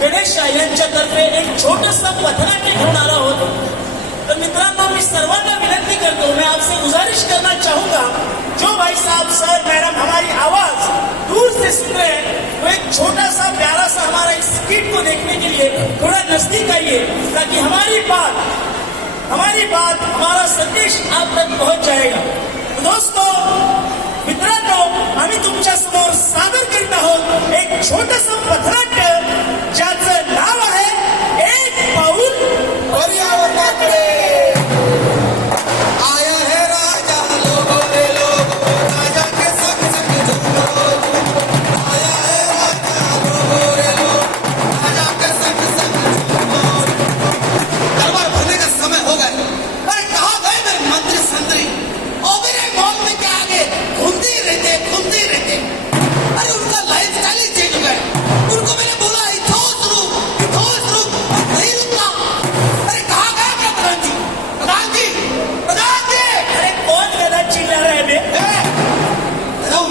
गणेश यांच्यातर्फे एक छोटंसं पथनाट्य घेऊन आलो होतो. तर मित्रांनो, मी सर्वांना विनंती करतो, मैं आपसे गुजारिश करना चाहूंगा, जो भाई साहब, सर, मैडम हमारी आवाज दूर से सुन रहे हैं, वो एक छोटा सा प्यारा सा हमारा इस स्किट को देखने के लिए थोड़ा नजदीक आइए, ताकि हमारी बात हमारा संदेश आप तक पहुंच जाएगा. दोस्तों, मित्रांनो, आम्ही तुमच्या समोर सादर करीत आहोत एक छोटंसं पथनाट्य, ज्याचं नाव आहे एक पाऊल पर्यावरणाकडे. आया है राजा लोगों ने लोग राजा के संग संग झूलो. आया है राजा लोगों ने लोग राजा के संग संग झूलो. दरबार भरने का समय हो गया. अरे कहाँ गए मेरे मंत्री संतरी? और मेरे मॉल में क्या आगे घूमते ही रहते. अरे उनका लाइफ स्टाइल ही चेंज हो गया. उनको मैंने बोला इथोस रुक नहीं रुकता. अरे कहाँ गए मेरा प्रधान जी? अरे कौन गधा चिल्ला रहा है बे? गधा हूँ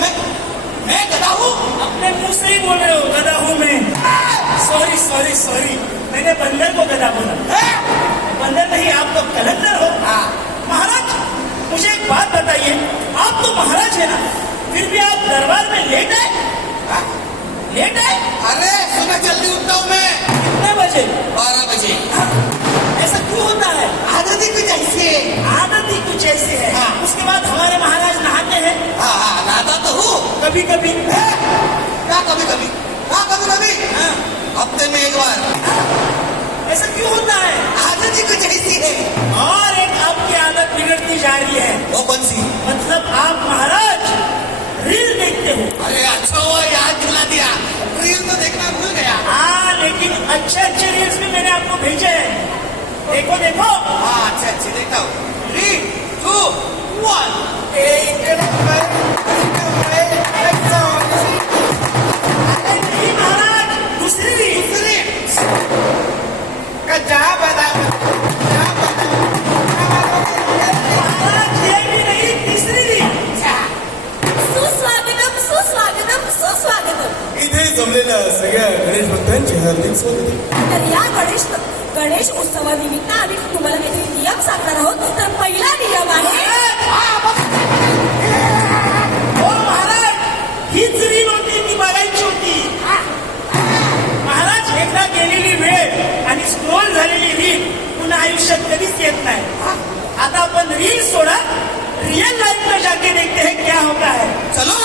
मैं गधा हूँ. अपने मुंह से ही बोल रहे हो गधा हूँ मैं. सॉरी, मैंने बंदर को गधा बोला. बंदर नहीं, आप तो कलंदर हो. महाराज, मुझे एक बात बताइए, आप तो महाराज है ना, फिर भी आप दरबार में लेट आए. अरे सुबह जल्दी उठता हूँ मैं. कितने बजे? 12 बजे. ऐसा क्यों होता है? आदत ही कुछ ऐसी है. आदत ही कुछ ऐसी है. उसके बाद हमारे महाराज नहाते हैं. हाँ नहाता तो हूँ कभी क्या कभी हफ्ते में एक बार. ऐसा क्यों होता है? आदत ही कुछ ऐसी है. और एक आपकी आदत बिगड़ती जा रही है. वो कौन सी? मतलब आप महाराज रील देखते हो. अरे अच्छा हुआ याद दिला दिया. रील तो देखना भूल गया. हाँ, लेकिन अच्छे रील्स भी मैंने आपको भेजे हैं. देखो. हाँ अच्छे देखता हूँ. 3, 2, 1. अरे नहीं महाराज, दूसरी महाराज, ये भी नहीं, तीसरी रील. सुस्वागतम. इथे जमलेल्या सगळ्या गणेश भक्तांची हार्दिक स्वागत. तर या गणेश उत्सवानिमित्त आम्ही तुम्हाला काहीतरी नियम सांगणार आहोत. तर पहिला नियम आहे, हो महाराज, हीच रील होती, ती बघायची होती. महाराज, एकदा गेलेली वेळ आणि स्क्रोल झालेली रील पुन्हा आयुष्यात कधीच येत नाही. आता आपण रील सोडा, रियल लाईफ में जाके देखते हैं क्या होता है. चलो.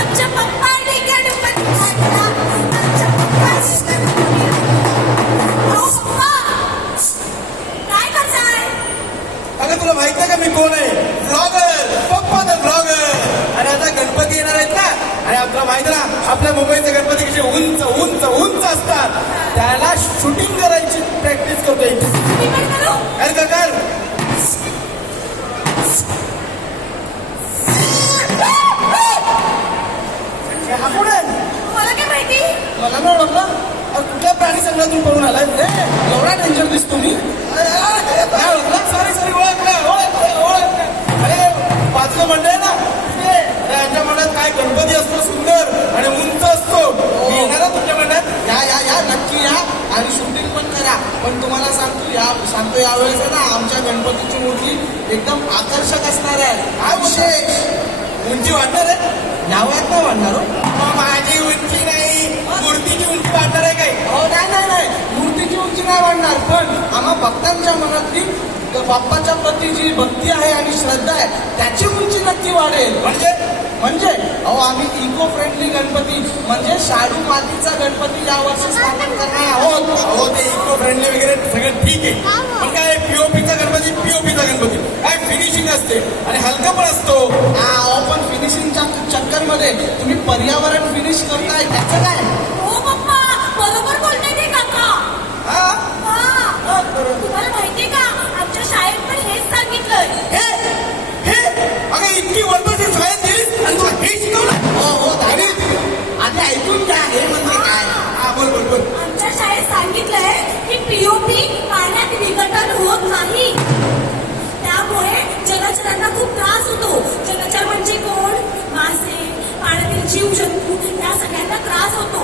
आमच्या पप्पांनी गणपती आणला. आमच्या पप्पांनी गणपती आणला. अहो पप्पा, काय करताय? अगं तुला माहित नाही का मी कोण आहे? ब्लॉगर, पप्पा द ब्लॉगर. आणि आता गणपती येणार आहेत ना, आणि आपल्याला माहित ना, आपल्या मुंबईचे गणपती कसे उंच असतात. त्याला शूटिंग करायची प्रॅक्टिस करतोय. मी पण करू? कर. हा कोण आहे? मला काय माहिती? मला नाही ओळखलं. अरे कुठल्या प्राणी संग्रहातून पळून आलाय? एवढा डेंजर दिसतो मी. काय ओळखलं? सॉरी ओळखलं. अरे बाजूला मंडळ आहे ना, तिथे यांच्या मंडळात काय गणपती असतो सुंदर आणि उंच असतो. मी येणार आहे तुमच्या मंडळात. या नक्की या आणि शूटिंग पण करा. पण तुम्हाला सांगतो यावेळेस आहे ना, आमच्या गणपतीची मूर्ती एकदम आकर्षक असणार आहे. काय विशेष उंची वाढणार आहे? या वयात नाही वाढणार हो. माझी उंची नाही, मूर्तीची उंची वाढणार आहे काय? हो नाही, मूर्तीची उंची नाही वाढणार, पण आम्हा भक्तांच्या मनातली बाप्पाच्या प्रती जी भक्ती आहे आणि श्रद्धा आहे त्याची उंची नक्की वाढेल. म्हणजे अहो, आम्ही इको फ्रेंडली गणपती म्हणजे शाडू मातीचा गणपती यावर्षी स्थापन करणार आहोत. हो, ते इको फ्रेंडली वगैरे सगळं ठीक आहे, पण काय पीओपीचा गणपती काय फिनिशिंग असते आणि हलका पण असतो. पण फिनिशिंगच्या चक्करमध्ये तुम्ही पर्यावरण फिनिश करताय, त्याचं काय? हो पप्पा, बरोबर बोलताय ते काका. तुम्हाला माहितीये का, आमच्या शाळेत पण हेच सांगितलंय. अगं इतकी वर्षाची शाळेत गेलीस आणि तुला हे शिकवलं? हो दादा, आधी ऐकून घ्या. हे म्हणजे काय? बोल. आमच्या शाळेत सांगितलंय की पीओपी पाण्यात विघटन होत नाही. त्यामुळे जलचरांना खूप त्रास होतो. जलचर म्हणजे कोण? मासे, पाण्यातील जीवजंतू, या सगळ्यांना त्रास होतो.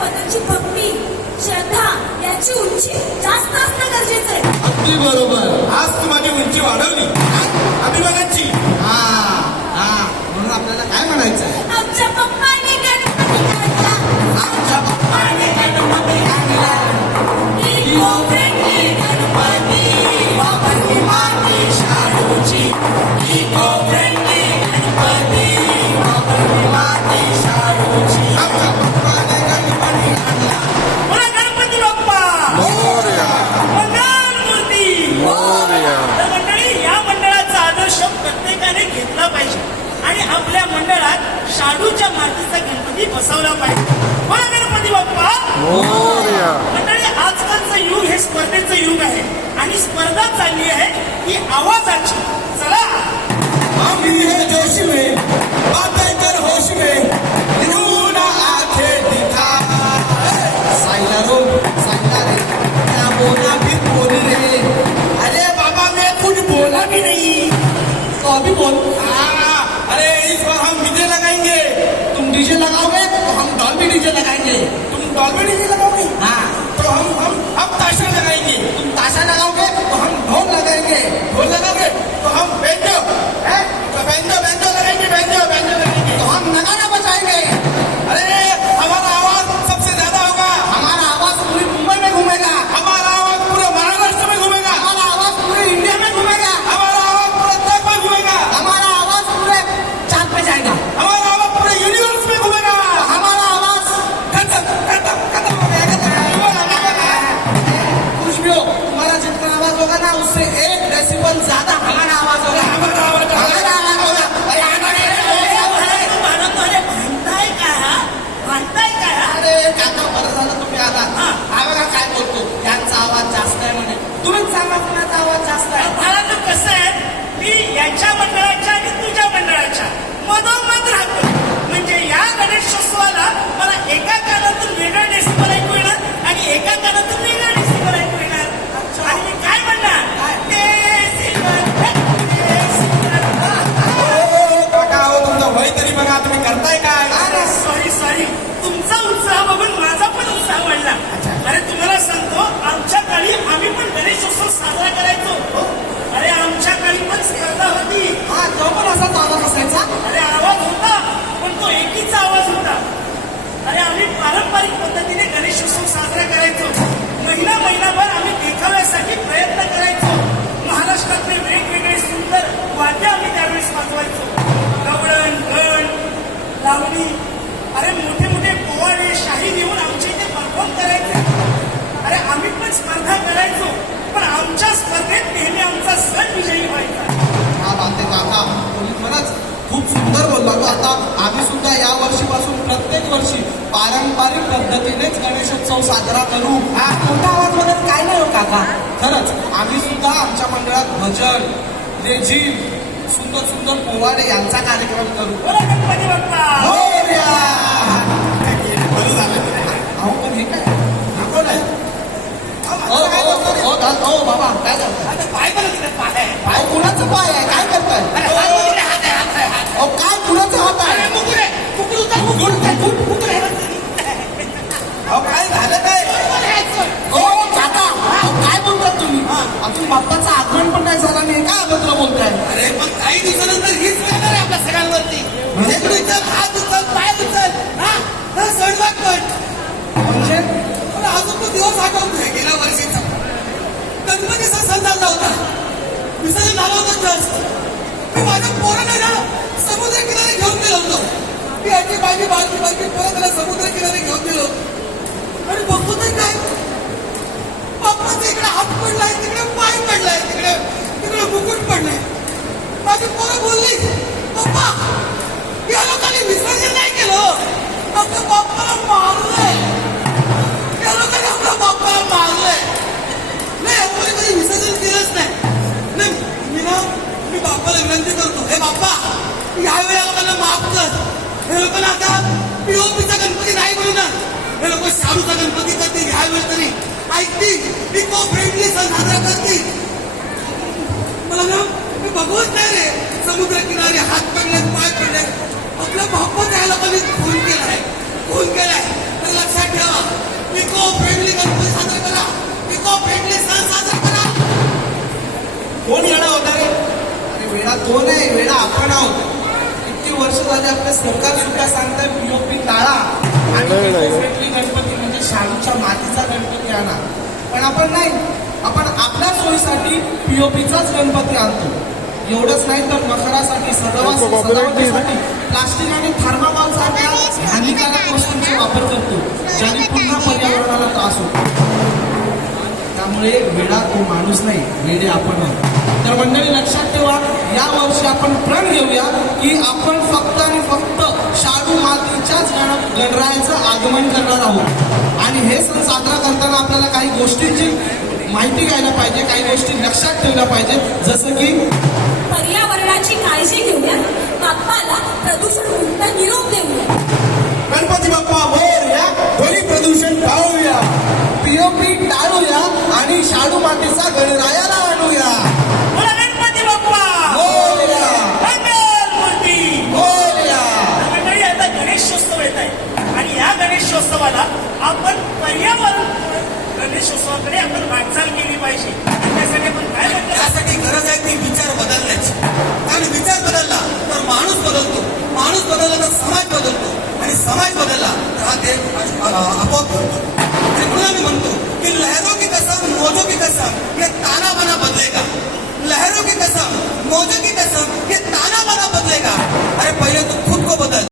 पदाची भक्ती श्रद्धा याची उंची जास्त असणं गरजेचं आहे. अगदी बरोबर. आज तू माझी उंची वाढवली अभिमानाची. हा हा म्हणून आपल्याला काय म्हणायचं आहे? आमच्या पप्पाने गणपती आणला. आमच्या पप्पाने गणपती आणला. इको फ्रेंडली गणपती वापरली माती शाडूची. इको फ्रेंडली गणपती वापरली माती शाडूची. आमच्या पप्पाने गणपती आणला. बोला गणपती बाप्पा मंगल मूर्ती. तर मंडळी, या मंडळाचा आदर्श प्रत्येकाने घेतला पाहिजे आणि आपल्या मंडळात शाडूच्या मातीचा गणपती बसवला पाहिजे. बोला गणपती बाप्पा. मंडळी, आजकालचं युग हे स्पर्धेचं युग आहे आणि स्पर्धा चालली आहे ही आवाजाची. चला आम्ही है जोश में बातें कर होश में क्यों ना आंखें दिखा. साईला रो साईला रे क्या बोला भी बोल रे. अरे बाबा मैं कुछ बोला भी नहीं. तो अभी बोल. अरे इस बार हम डीजे लगाएंगे. तुम डीजे लगाओगे तो हम डॉल्बी डीजे लगाएंगे. तुम डॉल्बी डीजे लगाओगे हाँ. तो हम ताशा लगाएंगे. तुम ताशा लगाओगे तो हम ढोल लगाएंगे. ढोल लगाओगे तो हम बैंजो बैंजो लगाएंगे. तो हम नगाड़ा बजाएंगे. अरे हमारा आवाज सबसे ज्यादा होगा. हमारा आवाज पूरी मुंबई में घूमेगा. हमारा आवाज पूरे महाराष्ट्र में घूमेगा. हमारा आवाज पूरे इंडिया में घूमेगा. हमारा आवाज पूरे देश में घूमेगा. हमारा आवाज पूरे चांद पे जाएगा. हमारा आवाज पूरे यूनिवर्स में घूमेगा. हमारा आवाज खत्म हो गया. कुछ भी हो, तुम्हारा जितना आवाज होगा ना उससे 1 डेसिबल ज्यादा हमारा आवाज होगा. हमारा आवाज हमारा आवाज होगा. भांडताय का हा? भांडताय का हा? अरे काका बरं झालं तुम्ही आला. हा बघा काय बोलतो, यांचा आवाज जास्त आहे म्हणे. तुम्हीच सांगा कुणाचा आवाज जास्त आहे. मला कसं आहे, मी यांच्या मंडळाच्या आणि तुझ्या मंडळाच्या मधोमध राहतो. म्हणजे या गणेशोत्सवाला मला एका कानातून वेगळा डेसिबल ऐकू येणार आणि एका कानातून वेगळा डेसिबल ऐकू येणार. आणि मी काय म्हणणार, काका हो तुमचं वय तरी बघा तुम्ही करताय काय. अरे सॉरी तुमचा उत्साह बघून माझा पण उत्साह वाढला. अरे तुम्हाला सांगतो, आमच्या काळी आम्ही पण गणेशोत्सव साजरा करायचो. अरे आमच्या काळी पण स्पर्धा होती. हा तो पण असाच आवाज असायचा. अरे आवाज होता, पण तो एकीचा आवाज होता. अरे आम्ही पारंपरिक पद्धतीने गणेशोत्सव साजरा करायचो. महिनाभर आम्ही देखाव्यासाठी प्रयत्न करायचो. महाराष्ट्रातले वेगवेगळे सुंदर वाद्य आम्ही त्यावेळेस वाजवायचो. गवळण, गण, लावणी, अरे मोठे पोवाडे, शाही घेऊन आमच्या इथे परफॉर्म करायचे. अरे आम्ही पण स्पर्धा करायचो, पण आमच्या स्पर्धेत नेहमी आमचा सण विजयी व्हायचा. हा बाते काका तुम्ही खरंच खूप सुंदर बोलला तो. आता आम्ही सुद्धा या वर्षीपासून प्रत्येक वर्षी पारंपरिक पद्धतीनेच गणेशोत्सव साजरा करू. हा मोठ्या आवाजमध्ये काय नाही हो काका. खरंच आम्ही सुद्धा आमच्या मंडळात भजन, लेझीम, सुंदर पोवाडे यांचा कार्यक्रम करू. बोला गणपती बाप्पा. बरं झालं. अहो पण हे काय कोण आहे. हो बाबा काय करताय. आता पाय बघा तिथे पाय आहे. पाय कुणाचं पाय आहे काय करताय. अरे हात वगैरे हात आहे. अहो काय कुणाचा हात अरे आहे. मुकुट आहे. मुकुट उचल, मुकुट आहे. अहो काय झालं काय. हो काका अहो, काय बोलतात तुम्ही. अजून बाप्पाचं आगमन पण नाही झालं आणि काय अभद्र बोलताय. अरे पण काही दिवसानंतर हीच वेळ आहे आपल्या सगळ्यांवरती. म्हणजे उचल, हात उचल, पाय उचल. हा सण लागतोय. म्हणजे पण अजून तो दिवस आठवतोय गेल्या वर्षीचा. गणपतीचा सण चालला होता. विसर्जन झालं होतं जस्ट. मी माझ्या पोराला ना समुद्र किनारी घेऊन गेलो होतो. मी याची माझी बारकी पोरं त्याला समुद्र किनारी घेऊन गेलो होतो. आणि बघतो तर काय, बाप्पाचा इकडे हात पडलाय, तिकडे पाय पडलाय, तिकडे मुकुट पडलाय. माझी पोरं बोलली, पप्पा या लोकांनी विसर्जन नाही केलं, आपल्या बाप्पाला मारलंय. या लोकांनी आपल्या बाप्पाला मारलंय. नाही आपण कधी विसर्जन केलंच नाही. मी बाप्पाला विनंती करतो, हे बाप्पा यावेळी या लोकांना माफ कर. हे लोकांना आता पीओपीचा गणपती नाही म्हणून हे लोक शाडूचा गणपती करतील. ह्यावेळी तरी ऐकतील, इको फ्रेंडली सण साजरा करतील. मला ना मी बघवत नाही रे. समुद्र किनारी हात पडलेत, पाय पडलेत. आपल्या बाप्पाचा या लोकांनी खून केलाय. तर लक्षात घ्या. इको फ्रेंडली गणपती साजरे करा. इको फ्रेंडली सण साजरे करा. कोण येणार होता रे? अरे वेळा तो नाही, वेळा आपण आहोत. किती वर्ष झाले आपलं सरकार सुद्धा सांगतंय पीओपी टाळा आणि फ्रेंडली गणपती म्हणजे शाडूच्या मातीचा गणपती आणा. पण आपण नाही, आपण आपल्या सोयीसाठी पीओपीचाच गणपती आणतो. एवढंच नाही तर मखरासाठी सजावटीसाठी प्लास्टिक आणि थर्माकोल सारख्या हानिकारक वस्तूंचा वापर करतो, ज्याने पुन्हा पर्यावरणाला त्रास होतो. त्यामुळे वेडा तो माणूस नाही, वेडे आपण आहोत. तर मंडळी लक्षात ठेवा, या वर्षी आपण प्रण घेऊया की आपण फक्त आणि फक्त शाडू मातीच्याच गणरायाचं आगमन करणार आहोत. आणि हे सण साजरा करताना आपल्याला काही गोष्टींची माहिती घ्यायला पाहिजे, काही गोष्टी लक्षात ठेवल्या पाहिजे. जसं की पर्यावरणाची काळजी घेऊया, बाप्पाला प्रदूषण मुक्त निरोप देऊया. गणपती बाप्पा मोरया, ध्वनी प्रदूषण टाळूया, पीओपी टाळूया आणि शाडू मातीचा गणरायाला आणूया. बोला गणपती बाप्पा मोरया, मंगल मूर्ती. मोरया. मंडळी, आता गणेशोत्सव येत आहे आणि या गणेशोत्सवाला आपण पर्यावरण गणेशोत्सवाकडे आपण वाटचाल केली पाहिजे. त्यासाठी आपण काय म्हणतो? त्यासाठी गरज आहे ती विचार बदलण्याची. कारण विचार बदलला तर माणूस बदलतो, माणूस बदलला तर समाज बदलतो आणि समाज बदलला तर हा देश आपोआप बदलतो. आणि म्हणून आम्ही म्हणतो की लहरों की कसम मौजों की कसम ये ताना बना बदलेगा. लहरों की कसम मौजों की कसम ये ताना बना बदलेगा. अरे पहिले तू खुद को बदल.